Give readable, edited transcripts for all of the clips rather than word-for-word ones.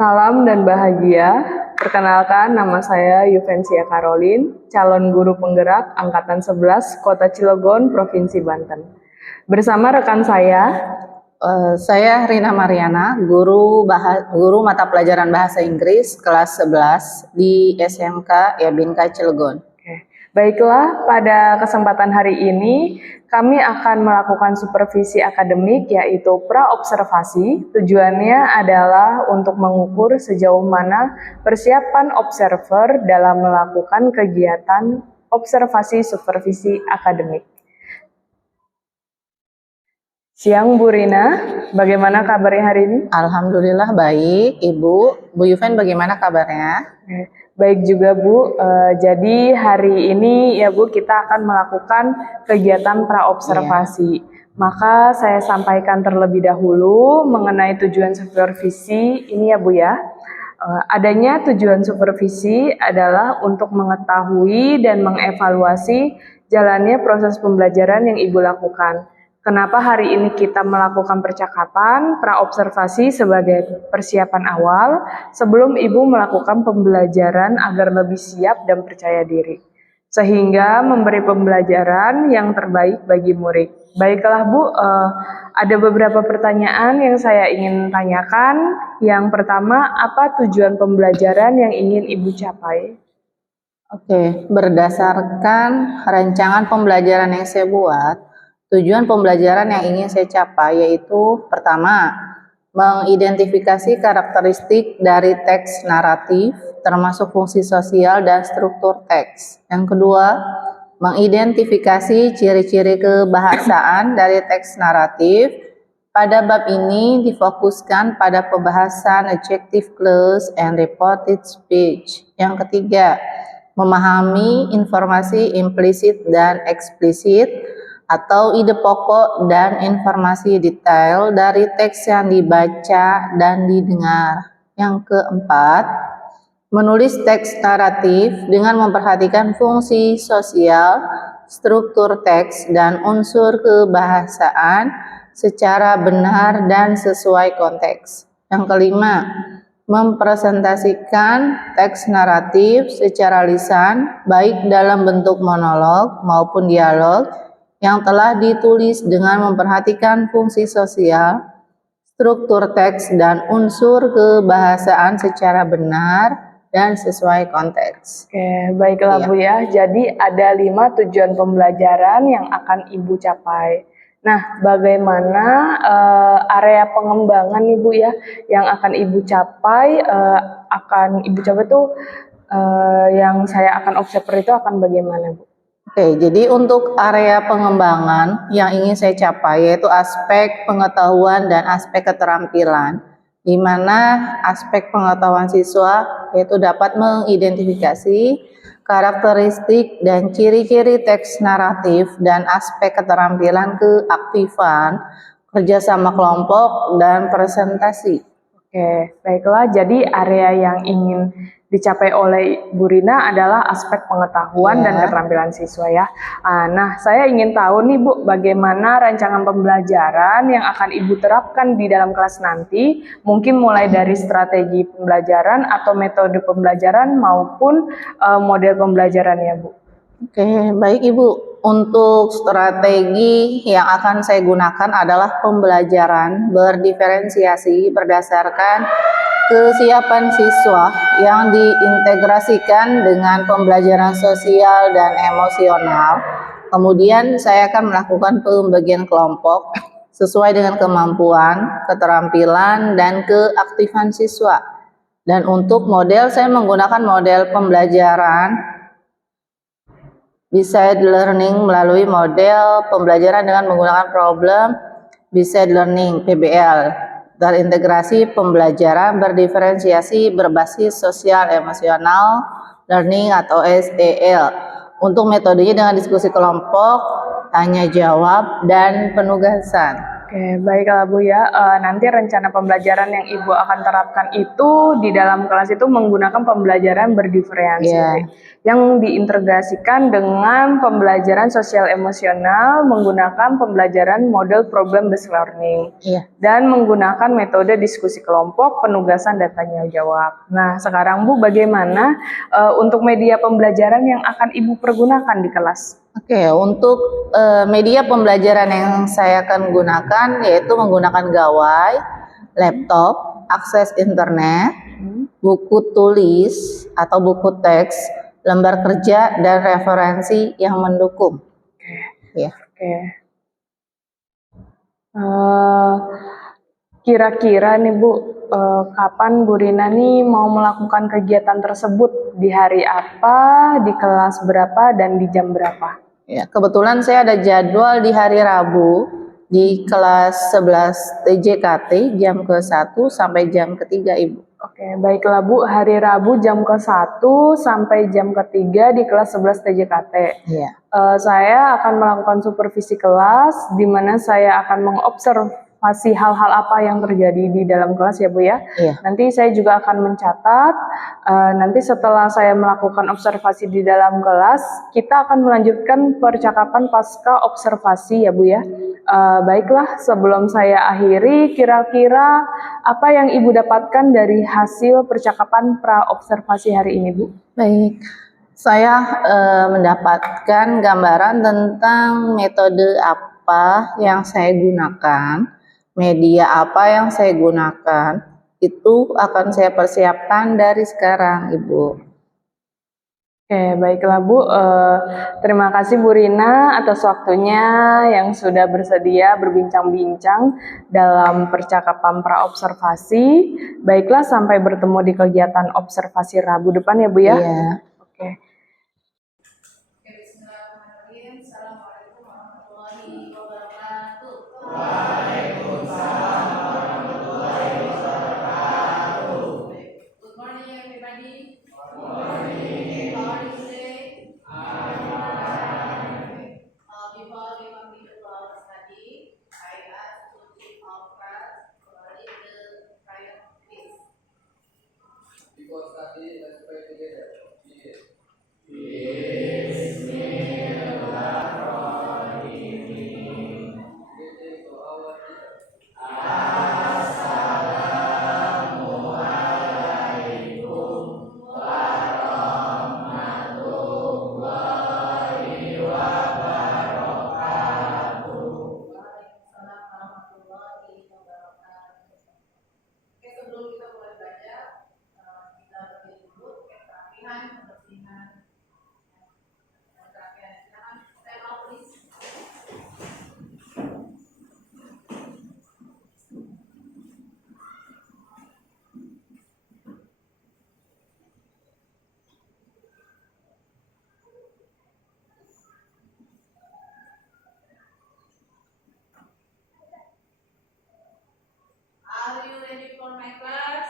Salam dan bahagia. Perkenalkan, nama saya Yuvensia Caroline, calon guru penggerak Angkatan 11 Kota Cilegon, Provinsi Banten. Bersama rekan saya Rina Mariana, guru mata pelajaran bahasa Inggris kelas 11 di SMK Yabinka Cilegon. Baiklah, pada kesempatan hari ini kami akan melakukan supervisi akademik yaitu pra-observasi. Tujuannya adalah untuk mengukur sejauh mana persiapan observer dalam melakukan kegiatan observasi supervisi akademik. Siang Bu Rina, bagaimana kabarnya hari ini? Alhamdulillah baik, Ibu. Bu Yuven bagaimana kabarnya? Baik juga Bu, jadi hari ini ya Bu kita akan melakukan kegiatan pra-observasi. Maka saya sampaikan terlebih dahulu mengenai tujuan supervisi ini ya Bu ya. Adanya tujuan supervisi adalah untuk mengetahui dan mengevaluasi jalannya proses pembelajaran yang Ibu lakukan. Kenapa hari ini kita melakukan percakapan pra-observasi sebagai persiapan awal sebelum Ibu melakukan pembelajaran agar lebih siap dan percaya diri, sehingga memberi pembelajaran yang terbaik bagi murid. Baiklah Bu, ada beberapa pertanyaan yang saya ingin tanyakan. Yang pertama, apa tujuan pembelajaran yang ingin Ibu capai? Oke, berdasarkan rancangan pembelajaran yang saya buat, tujuan pembelajaran yang ingin saya capai yaitu pertama, mengidentifikasi karakteristik dari teks naratif termasuk fungsi sosial dan struktur teks. Yang kedua, mengidentifikasi ciri-ciri kebahasaan dari teks naratif. Pada bab ini difokuskan pada pembahasan adjective clause and reported speech. Yang ketiga, memahami informasi implisit dan eksplisit atau ide pokok dan informasi detail dari teks yang dibaca dan didengar. Yang keempat, menulis teks naratif dengan memperhatikan fungsi sosial, struktur teks, dan unsur kebahasaan secara benar dan sesuai konteks. Yang kelima, mempresentasikan teks naratif secara lisan, baik dalam bentuk monolog maupun dialog, yang telah ditulis dengan memperhatikan fungsi sosial, struktur teks, dan unsur kebahasaan secara benar dan sesuai konteks. Oke, baiklah Bu ya. Jadi ada 5 tujuan pembelajaran yang akan Ibu capai. Nah, bagaimana area pengembangan nih Bu ya yang akan Ibu capai? Tuh yang saya akan observer itu akan bagaimana Bu? Oke, jadi untuk area pengembangan yang ingin saya capai yaitu aspek pengetahuan dan aspek keterampilan, di mana aspek pengetahuan siswa yaitu dapat mengidentifikasi karakteristik dan ciri-ciri teks naratif dan aspek keterampilan keaktifan, kerjasama kelompok, dan presentasi. Oke, baiklah. Jadi area yang ingin dicapai oleh Bu Rina adalah aspek pengetahuan dan keterampilan siswa ya. Nah, saya ingin tahu nih Bu, bagaimana rancangan pembelajaran yang akan Ibu terapkan di dalam kelas nanti, mungkin mulai dari strategi pembelajaran atau metode pembelajaran maupun model pembelajaran ya Bu. Oke, baik Ibu. Untuk strategi yang akan saya gunakan adalah pembelajaran berdiferensiasi berdasarkan kesiapan siswa yang diintegrasikan dengan pembelajaran sosial dan emosional. Kemudian saya akan melakukan pembagian kelompok sesuai dengan kemampuan, keterampilan, dan keaktifan siswa. Dan untuk model, saya menggunakan model pembelajaran Based Learning melalui model pembelajaran dengan menggunakan problem Based Learning (PBL). Terintegrasi pembelajaran berdiferensiasi berbasis sosial emosional learning atau SEL. Untuk metodenya dengan diskusi kelompok, tanya jawab, dan penugasan. Oke, baiklah Bu ya. Nanti rencana pembelajaran yang Ibu akan terapkan itu di dalam kelas itu menggunakan pembelajaran berdiferensiasi yang diintegrasikan dengan pembelajaran sosial emosional menggunakan pembelajaran model problem based learning. dan menggunakan metode diskusi kelompok, penugasan, dan tanya jawab. Nah, sekarang Bu, bagaimana untuk media pembelajaran yang akan Ibu pergunakan di kelas? Oke, untuk media pembelajaran yang saya akan gunakan yaitu menggunakan gawai, laptop, akses internet, buku tulis atau buku teks, lembar kerja, dan referensi yang mendukung. Ya. Oke. Kira-kira nih Bu, kapan Bu Rina nih mau melakukan kegiatan tersebut? Di hari apa, di kelas berapa, dan di jam berapa? Ya, kebetulan saya ada jadwal di hari Rabu di kelas 11 TJKT jam ke-1 sampai jam ke-3, Ibu. Oke, baiklah Bu, hari Rabu jam ke-1 sampai jam ke-3 di kelas 11 TJKT. Iya. Saya akan melakukan supervisi kelas, di mana saya akan mengobservasi hal-hal apa yang terjadi di dalam kelas ya Bu ya. Iya. Nanti saya juga akan mencatat, nanti setelah saya melakukan observasi di dalam kelas, kita akan melanjutkan percakapan pasca observasi ya Bu ya. Baiklah, sebelum saya akhiri, kira-kira apa yang Ibu dapatkan dari hasil percakapan pra-observasi hari ini Bu? Baik. Saya mendapatkan gambaran tentang metode apa yang saya gunakan, media apa yang saya gunakan, itu akan saya persiapkan dari sekarang, Ibu. Oke, baiklah Bu. Terima kasih Bu Rina atas waktunya yang sudah bersedia berbincang-bincang dalam percakapan pra-observasi. Baiklah, sampai bertemu di kegiatan observasi Rabu depan ya Bu ya. Iya. Oke. Bismillahirrahmanirrahim. Assalamualaikum warahmatullahi wabarakatuh. Good morning, everybody. Good morning. How are you today? Before we continue to our study, I ask to keep our class in the prayer, please. Before study, let's pray together. Yes. Greeting to our teacher. Waalaikumsalam warahmatullahi wabarakatuh. Oke, sebelum kita mulai belajar, kita berdiri dulu, perapihan, pembersihan, dan perapihan. Silakan, stand up please. Are you ready for my class?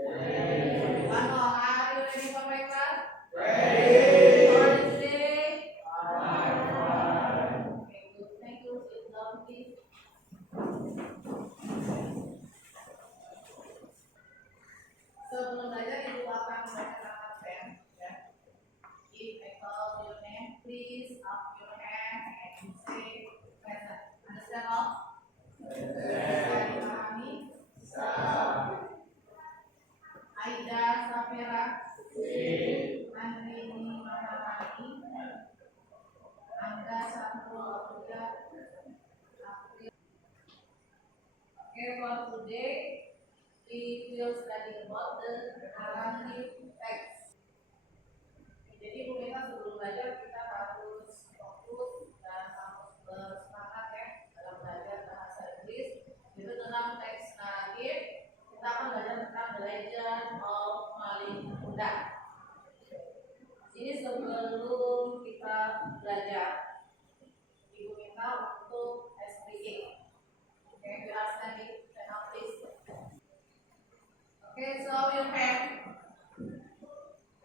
Ready. One more. Are you ready for my class? Ready. How are you today? Fine. Okay, good. Thank you. Sit down, please. Sebelum belajar, Ibu akan membacakan absen. Ya. If I call your name, please up your hand and you say present. Understand all? Bisa dipahami? Aida Safira, Andrini Maharani, Angga Satrio Abuja, April. Okay, for today, we will study about the narrative text. Jadi Bu Mita, sebelum belajar kita harus fokus dan harus bersemangat ya dalam belajar bahasa Inggris. Itu tentang teks naratif. Kita akan belajar tentang The Legend of Malin Kundang. Jadi sebelum kita belajar, Ibu minta untuk speaking. Okay, we are standing. Stand up, please. Okay, so your hand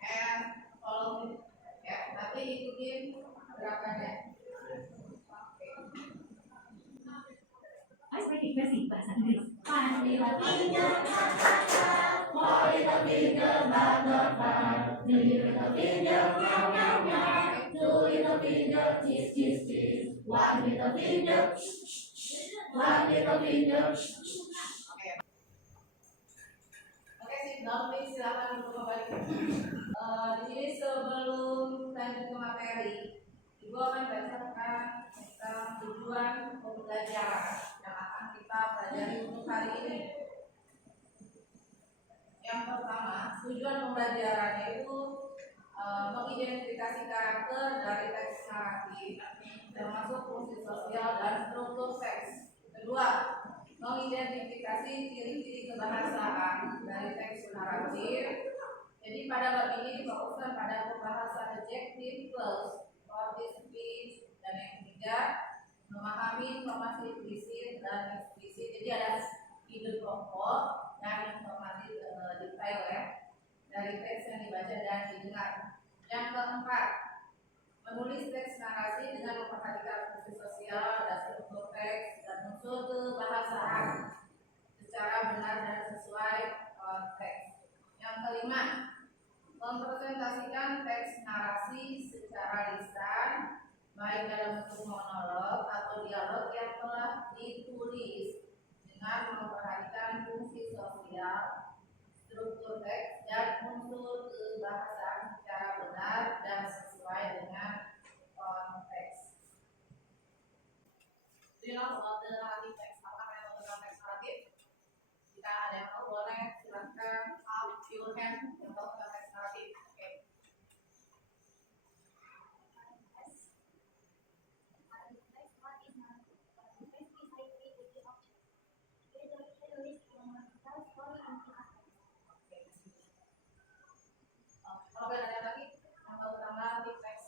and follow me. Ya, nanti ikutin gerakannya. Icebreaking versi bahasa Inggris. Oke, please silakan untuk kembali. Di sini sebelum lanjut ke materi, Ibu akan bacakan tentang tujuan pembelajaran yang akan kita pelajari untuk hari ini. Yang pertama, tujuan pembelajarannya itu mengidentifikasi karakter dari teks naratif, termasuk fungsi sosial dan struktur teks. Kedua, mengidentifikasi ciri-ciri kebahasaan dari teks naratif. Jadi pada bab ini difokuskan pada pembahasan adjective clause, body speech, dan yang ketiga memahami informasi implisit dan eksplisit. Jadi ada ide pokok dan informasi detail ya dari teks yang dibaca dan didengar. Yang keempat, menulis teks narasi dengan memperhatikan fungsi sosial dan struktur teks dan unsur kebahasaan secara benar dan sesuai konteks. Yang kelima, mempresentasikan teks narasi secara lisan baik dalam bentuk monolog atau dialog yang telah ditulis dengan memperhatikan fungsi sosial, struktur teks, dan unsur kebahasaan secara benar dan sesuai dengan konteks. Do you know about the narrative text? Apakah kalian tahu tentang teks naratif? Jika ada yang tahu boleh silakan up your hand yang tahu tentang teks naratif. Oke. Kalau ada lagi yang tahu tentang narrative text?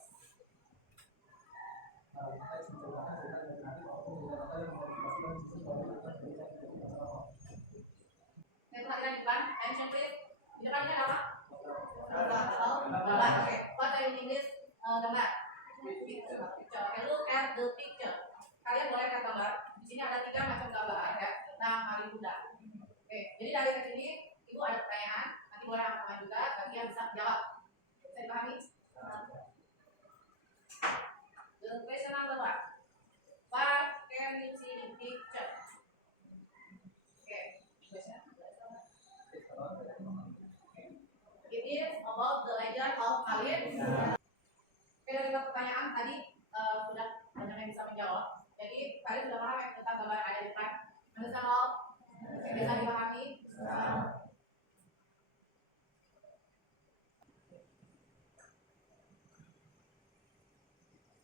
Saya perhatikan di depan, attention please. Di depannya apa? Gambar. Oke. What are in English? Gambar. Picture. Okay, look at the picture. Kalian boleh lihat gambar. Di sini ada 3 macam gambar ya tentang Hari Bunda. Oke. Jadi dari sini Ibu ada pertanyaan. Nanti boleh angkat juga. Bagi yang bisa jawab. Bisa dipahami? The question number 1. What can you see in picture? Okay. It is about the legend of Khalid. Oke, dari pertanyaan tadi sudah banyak yang bisa menjawab. Jadi kalian sudah paham ya tentang gambar yang ada di depan? Understand all? Bisa dipahami?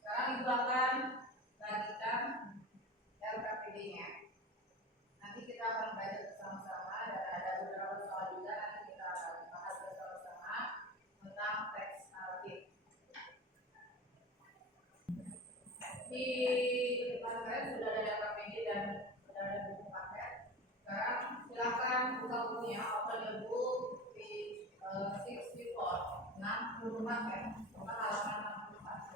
Sekarang Ibu akan bagikan RKPD-nya. Nanti kita akan belajar bersama-sama dan ada beberapa soal juga nanti kita akan bahas bersama-sama tentang teks naratif. Di depan kalian sudah ada RKPD dan sudah ada buku paket. Sekarang silakan buka bukunya, open your book di 64, 64 ya, halaman 64.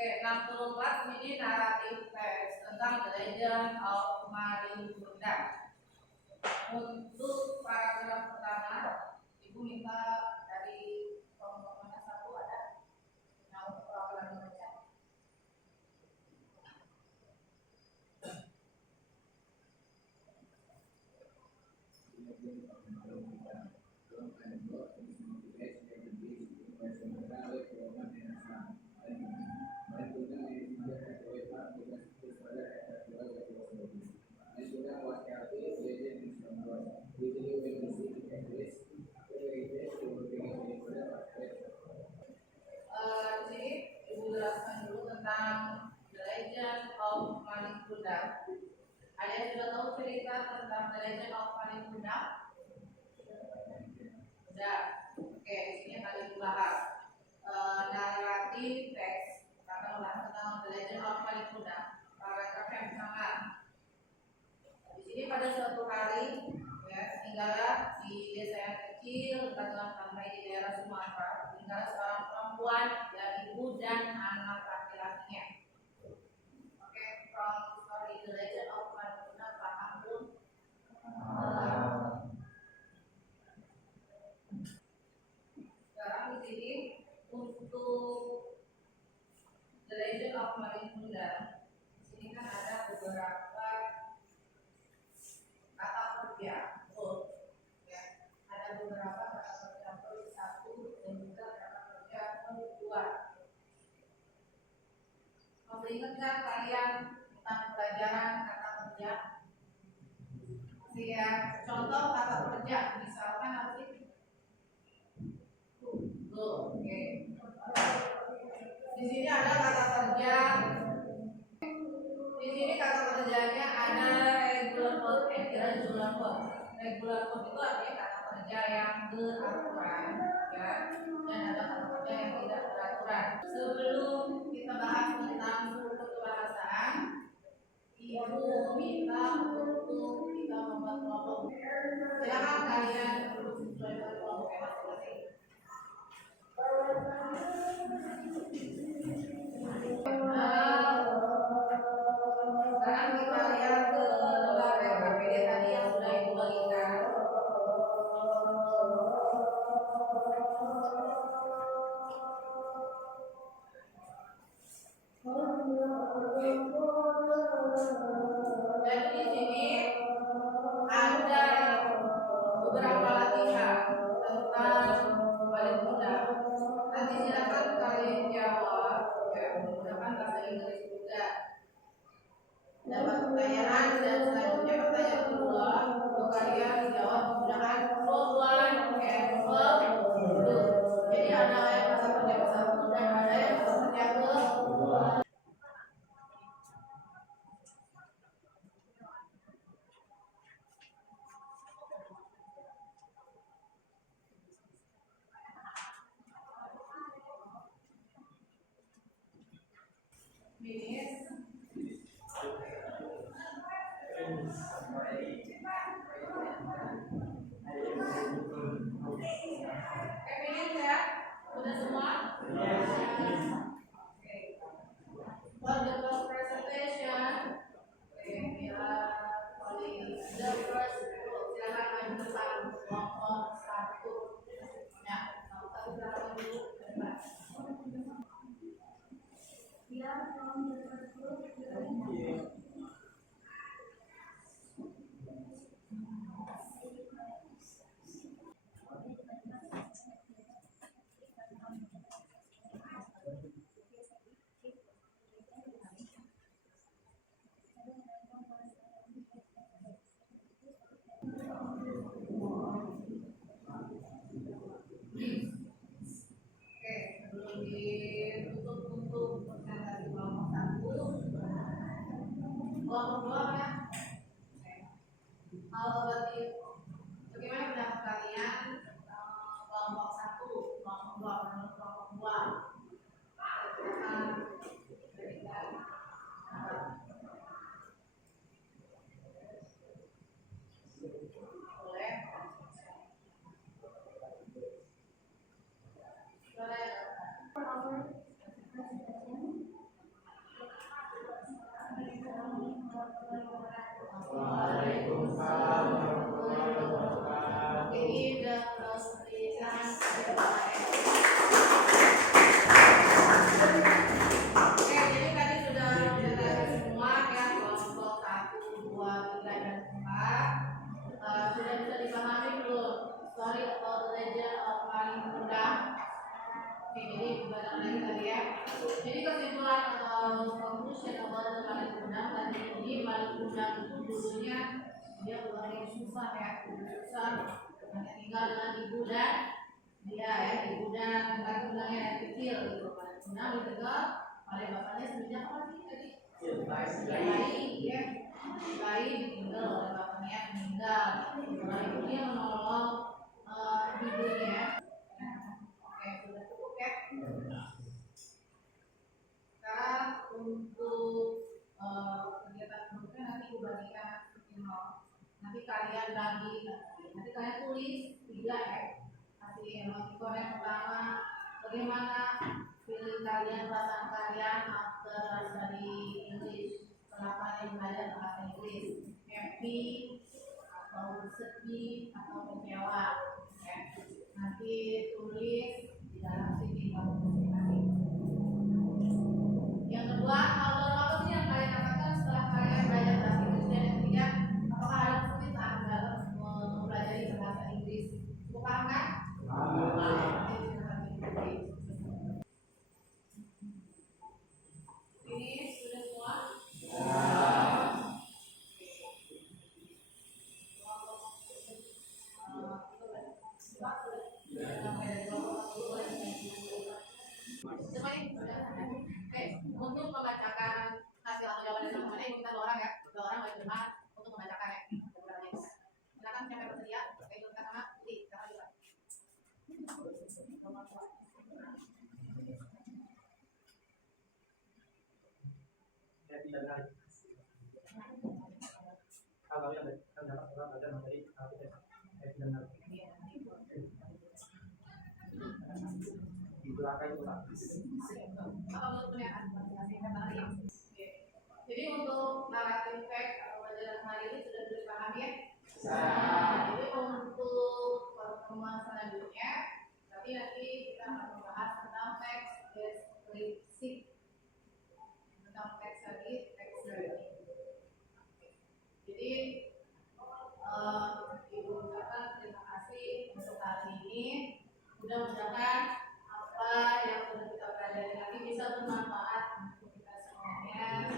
Oke, 64 ini naratif teks tentang The Legend of Mari Bunda. Untuk paragraf pertama, Ibu minta dari kelompok mana satu ada yang untuk perwakilan membaca. sudah tahu cerita tentang The Legend of Paling Kuda? Sudah. Oke, di sini kali bahas naratif teks. Kita akan membahas tentang The Legend of Paling Kuda. Paragraf yang pertama. Di sini pada suatu hari, ya, tinggallah di desa yang kecil dekat pantai di daerah Sumatera. Tinggal seorang perempuan, ya, ibu dan anak laki-lakinya. Oke, from story The Legend of Paling Kuda, paham belum? Sekarang di sini untuk The Legend of Paling Kuda, di sini kan ada beberapa kata kerja. Ya. Ada beberapa kata kerja satu dan juga kata kerja kedua. Ingatkan kalian tentang pelajaran kata kerja? Masih ya. Contoh kata kerja, misalkan apa sih? Oke. Di sini ada kata kerja. Di sini kata kerjanya ada regular verb and irregular verb. Regular verb itu artinya kata kerja yang beraturan, ya, dan ada kata kerja yang tidak beraturan. Sebelum kita bahas tentang struktur kebahasaan, Ibu minta untuk kita membuat kelompok. Silakan kalian duduk sesuai dengan kelompok masing-masing. Sekarang kita lihat ke lembar KPD tadi yang sudah Ibu bagikan. Jadi di sini ada beberapa latihan tentang paling mudah. Nanti silakan kalian jawab, ya, menggunakan bahasa Inggris juga. Dapat pertanyaan dan selanjutnya pertanyaan kedua untuk kalian dijawab menggunakan verb one and verb two. Jadi ada yang kata kerja ke satu dan ada yang kata kerja ke dua. Miss. Ya? Udah semua? Oke. For the first presentation, the first group, silakan maju depan kelompok satu. Ya, kelompok satu silakan maju depan. Oke, sebelum ditutup untuk presentasi kelompok satu, kelompok dua ya. Bagaimana pendapat kalian kelompok satu, kelompok dua, menurut kelompok dua? Boleh. Waalaikumsalam warahmatullahi wabarakatuh. Ini udah close tulisan. Oke, jadi tadi sudah presentasi semua ya, kelompok 1, 2, 3, dan 4. Sudah bisa dipahami belum? Story about the legend of Paling Kuda. Oke, jadi belajar lagi tadi ya. Jadi kesimpulan atau conclusion about the Paling Kuda tadi ini, Paling Kuda itu dulunya dia bukan yang susah ya, susah. Hanya tinggal dengan ibu dan dia ya, ibu dan kandungnya yang kecil gitu. Paling Kuda ditinggal oleh bapaknya semenjak apa sih tadi? Bayi ya. bayi ditinggal oleh bapaknya meninggal. Setelah itu dia menolong ibunya. Oke, sudah cukup ya. Sekarang untuk kegiatan berikutnya nanti ibu bagikan seperti nol. Nanti kalian bagi, nanti kalian tulis 3 ya. Kasih emoticon yang pertama, bagaimana feeling kalian, perasaan kalian after study English, setelah kalian belajar bahasa Inggris, happy atau sedih atau kecewa ya. Nanti tulis di dalam sini kamu masing-masing. Yang kedua, hal apa sih yang kalian dapatkan setelah kalian belajar bahasa Inggris? Dan yang ketiga, apakah ada kesulitan dalam mempelajari bahasa Inggris? Cukup paham kan? Ini sudah semua? Untuk membacakan hasil atau jawaban dari teman-teman ini kita 2 orang ya, 2 orang wajib untuk membacakan ya. Silakan siapa yang bersedia? Kayak kita sama, jadi siapa juga. Kalau yang dapat orang belajar materi di belakang itu Pak. Jadi untuk naratif fact atau pelajaran hari ini sudah dipahami ya? Jadi untuk pertemuan selanjutnya, nanti kita akan membahas tentang teks deskripsi, tentang teks tadi, teks learning. Jadi Ibu ucapkan terima kasih untuk hari ini. Mudah-mudahan apa yang sudah kita pelajari nanti bisa bermanfaat untuk kita semuanya.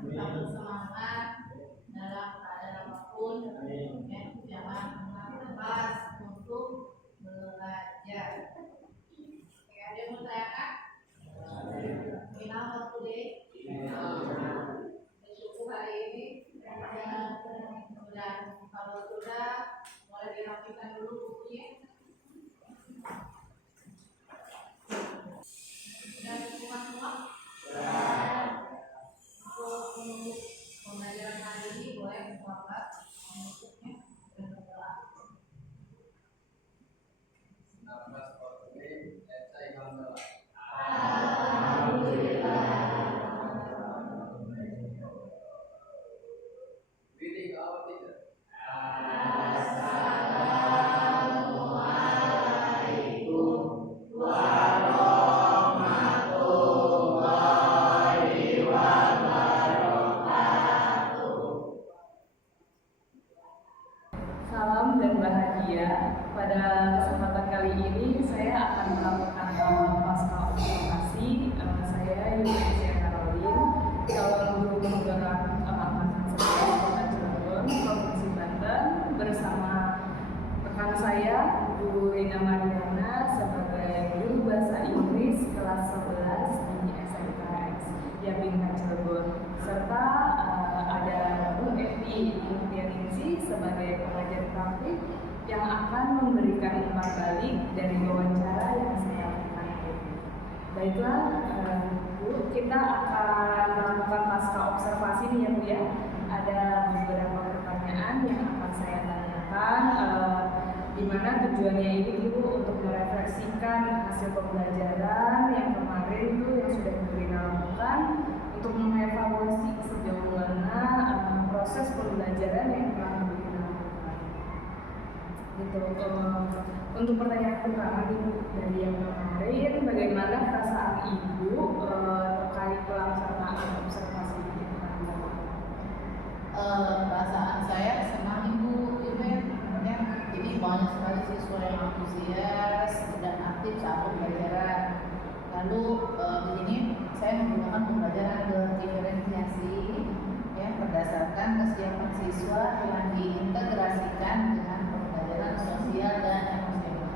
Kita bersemangat dalam keadaan apapun, ya, jangan pernah lepas untuk belajar. Oke, ada yang mau tanyakan? Final for today. Cukup hari ini. Dan kalau sudah, boleh dirapikan dulu bukunya. Dan semua untuk pembelajaran hari ini boleh selamat menutupnya dan berdoa. Nafas for today, let's say alhamdulillah. Reading our teacher. Salam dan bahagia. Pada kesempatan kali ini saya akan melakukan pasca observasi. Saya Yulia Caroline, calon guru penggerak angkatan 11 Kota Cilegon, Provinsi Banten, bersama rekan saya Bu Rina Mariana sebagai guru bahasa Inggris kelas 11 di SMKX Yabingka Cilegon, serta ada Bu Evi Mutianingsi sebagai pengajar praktik yang akan memberikan umpan balik dari wawancara yang saya lakukan ini. Baiklah, Bu, kita akan melakukan pasca observasi nih ya Bu ya. Ada beberapa pertanyaan yang akan saya tanyakan, di mana tujuannya ini Bu untuk merefleksikan hasil pembelajaran yang kemarin itu yang sudah Bu Rina lakukan, untuk mengevaluasi sejauh mana proses pembelajaran yang telah Bu Rina lakukan. Gitu. Untuk pertanyaan pertama dari yang kemarin, bagaimana perasaan Ibu terkait pelaksanaan observasi ini? Perasaan saya senang Ibu, ya. Jadi banyak sekali siswa yang antusias dan aktif saat pembelajaran. Lalu di sini saya menggunakan pembelajaran berdiferensiasi, ya, berdasarkan kesiapan siswa yang diintegrasikan dengan pembelajaran sosial dan emosional.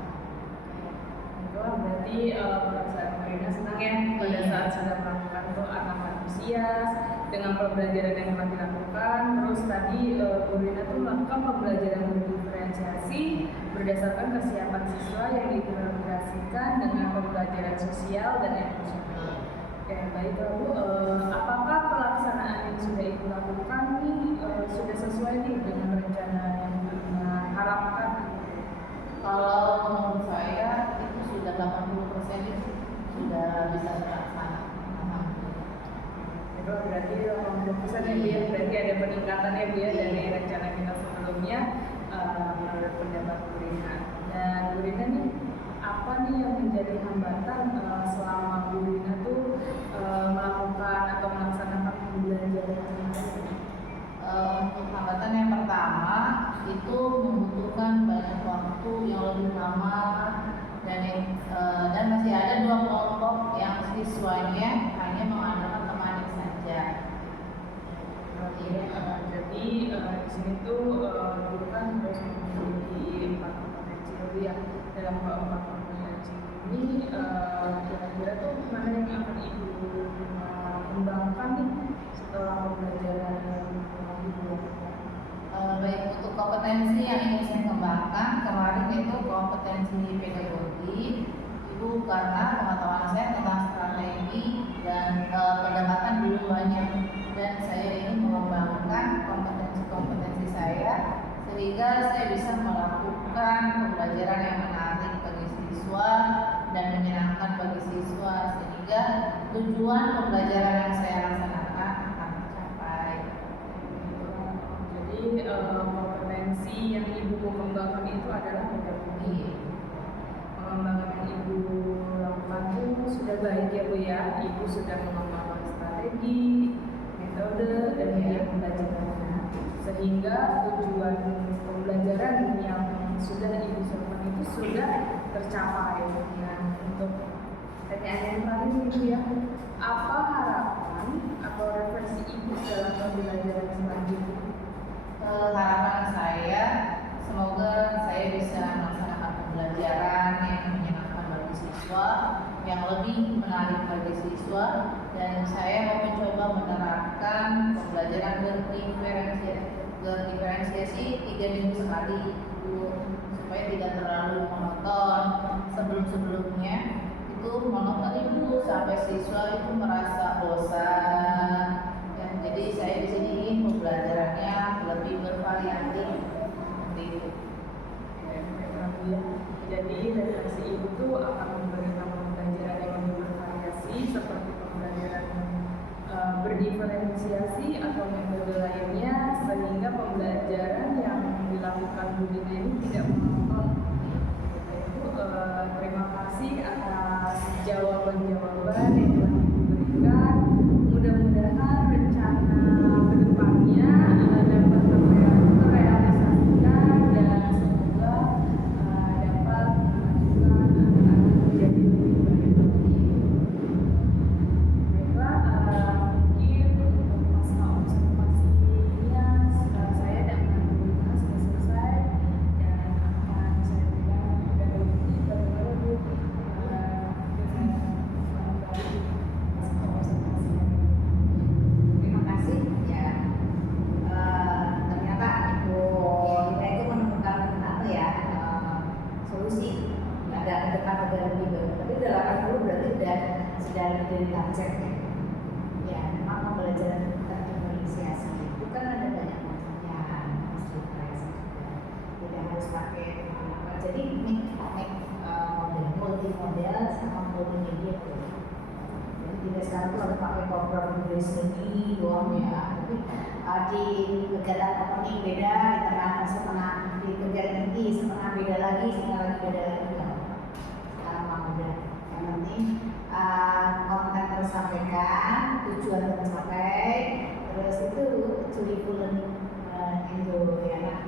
Wah, berarti perasaan Marina senang ya pada saat sudah melakukan itu anak antusias dengan pembelajaran yang telah dilakukan. Terus tadi Bu Rina tuh melakukan pembelajaran berdiferensiasi berdasarkan kesiapan siswa yang diintegrasikan dengan pembelajaran sosial dan emosional. Oke, baik Lalu, apakah pelaksanaan yang sudah Ibu lakukan nih sudah sesuai nih dengan rencana yang Ibu harapkan? Kalau menurut saya itu sudah 80% itu sudah bisa terlaksana. Itu berarti 80% ya Bu ya, berarti ada peningkatan ya Bu ya dari rencana kita sebelumnya menurut pendapat Bu Rina. Dan Bu Rina nih, apa nih yang menjadi hambatan selama Bu Rina tuh melakukan atau melaksanakan pembelajaran kemarin? Untuk hambatan yang pertama itu membutuhkan banyak waktu yang lebih lama dan masih ada 2 kelompok yang siswanya hanya mengandalkan temannya saja. Jadi di sini tuh guru kan harus memiliki 4 kompetensi lebih ya. Dalam 4 kompetensi ini kira-kira tuh mana yang akan Ibu kembangkan nih setelah pembelajaran Ibu lakukan? Baik, untuk kompetensi yang ingin saya kembangkan kemarin itu kompetensi pedagogi itu karena pengetahuan saya tentang strategi dan pendekatan belum banyak, dan saya ingin mengembangkan kompetensi-kompetensi saya sehingga saya bisa melakukan pembelajaran yang menarik bagi siswa dan menyenangkan bagi siswa sehingga tujuan pembelajaran yang saya laksanakan akan tercapai. Jadi kompetensi yang Ibu mau kembangkan itu adalah pedagogi. Pengembangan yang Ibu lakukan itu sudah baik ya Bu ya. Ibu sudah mengembangkan strategi, metode, dan media pembelajarannya. Sehingga tujuan pembelajaran yang sudah Ibu siapkan itu sudah tercapai. Nah, untuk pertanyaan yang terakhir Ibu ya, apa harapan atau referensi Ibu dalam pembelajaran selanjutnya? Harapan saya semoga saya bisa melaksanakan pembelajaran yang menyenangkan bagi siswa, yang lebih menarik bagi siswa, dan saya mau mencoba menerapkan pembelajaran berdiferensiasi 3 minggu sekali supaya tidak terlalu monoton. Sebelumnya itu monoton Ibu sampai siswa itu merasa bosan. Jadi saya di sini ingin pembelajarannya lebih bervariasi seperti itu. Jadi referensi Ibu tuh akan memberikan pembelajaran yang lebih bervariasi seperti pembelajaran berdiferensiasi atau metode lainnya sehingga pembelajaran yang dilakukan Bu Dina ini tidak monoton. Itu terima kasih atas jawaban-jawaban yang telah Ibu berikan. Mudah-mudahan rencana kedepannya dapat terrealisasikan dan semoga dapat memajukan anak-anak menjadi lebih baik. Baiklah, mungkin untuk masa observasinya saya dan Bu Rina sudah selesai dan akan saya berikan dari bagaimana Bu Terima kasih ya. Ternyata Ibu kita itu menemukan apa ya solusi agar ke depan agar lebih baik. Tapi udah 80 berarti sudah menjadi target ya. Ya, memang pembelajaran terinisiasi itu kan ada banyak macamnya, stres juga. Tidak harus pakai apa. Jadi make multi model sama multimedia tuh. Tidak sekarang tuh ada pakai program Inggris ini doang ya, tapi di kegiatan opening beda, di tengah setengah di kegiatan inti setengah beda lagi, setengah lagi beda lagi ya. Sekarang mah udah yang penting konten tersampaikan, tujuan tercapai, terus itu curriculum itu ya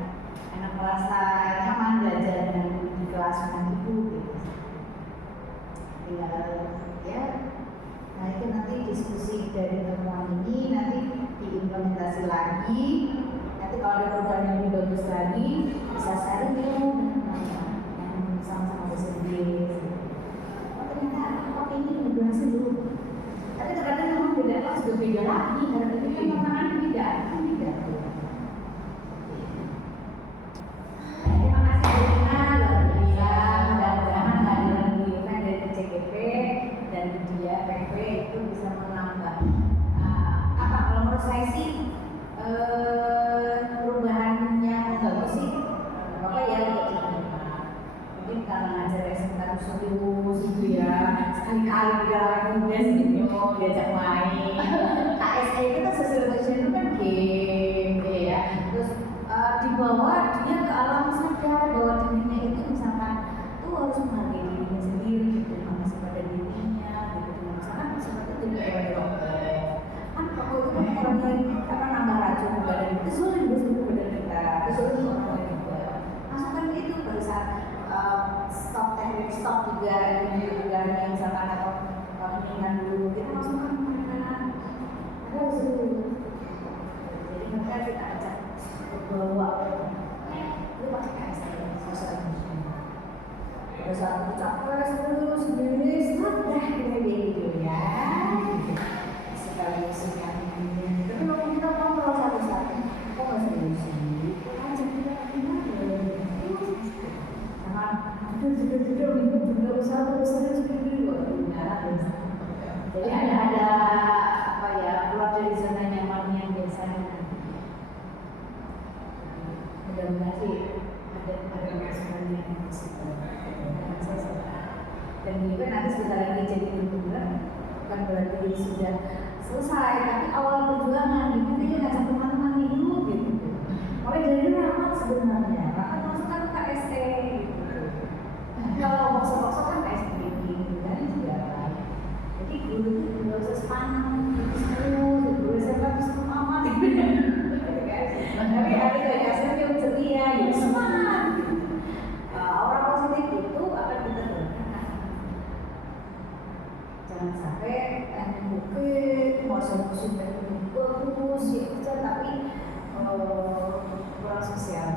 anak merasa nyaman belajar di kelas dengan ibu gitu. Tinggal ya. Nah itu nanti diskusi dari temuan ini nanti diimplementasi lagi. Nanti kalau ada perubahan yang lebih bagus lagi bisa sharing ya, yang sama-sama bahasa Inggris. jelasin dulu. Tapi terkadang memang beda kelas juga beda lagi, karena ini kan tantangannya beda, kan beda tuh. Terima kasih Dina, luar biasa. Mudah-mudahan kehadiran beliau kan dari CGP dan dia PP itu bisa menambah apa kalau menurut saya sih perubahan yang bagus sih apa ya mungkin karena ngajar SMK serius gitu ya, sekali-kali kemudian senyum diajak main. KSE itu kan sosialisasi itu kan game ya, terus dibawa dia ke alam sadar bahwa dirinya itu misalkan tuh harus menghargai dirinya sendiri gitu, masih pada dirinya gitu. Misalkan seperti itu jadi kan kalau itu kan orang yang apa nambah racun ke badan itu sulit ke badan kita, itu sulit ke orang lain juga. Masukkan itu pada saat stop teknik stop juga misalkan atau heningan dulu kita masukkan mereka ada dulu. Jadi mereka kita ajak bawa itu pakai KSE sosial emosional. Pada saat aku capek terus sendiri sudah kita gitu ya. Sekali sekali tapi kalau kita ngobrol satu-satu kok nggak solusi aja kita juga usaha juga jadi ada apa ya keluar dari zona nyaman yang biasanya. Mudah-mudahan sih ada masukan yang positif dan juga nanti sebentar lagi jadi benar bukan berarti sudah selesai, tapi awal perjuangan kita juga ngajak teman-teman hidup gitu. Mulai dari rapat sebenarnya, rapat masukkan ke KSE gitu. Kalau maksa-maksa kan KSE gitu kan juga. Jadi guru itu nggak usah sepanjang, guru SMA bisa amat gitu kan. Tapi ada KSE yang setia, ya semangat. Aura positif itu akan kita berikan. Jangan sampai mungkin masa sudah bagus ya tapi kurang sosial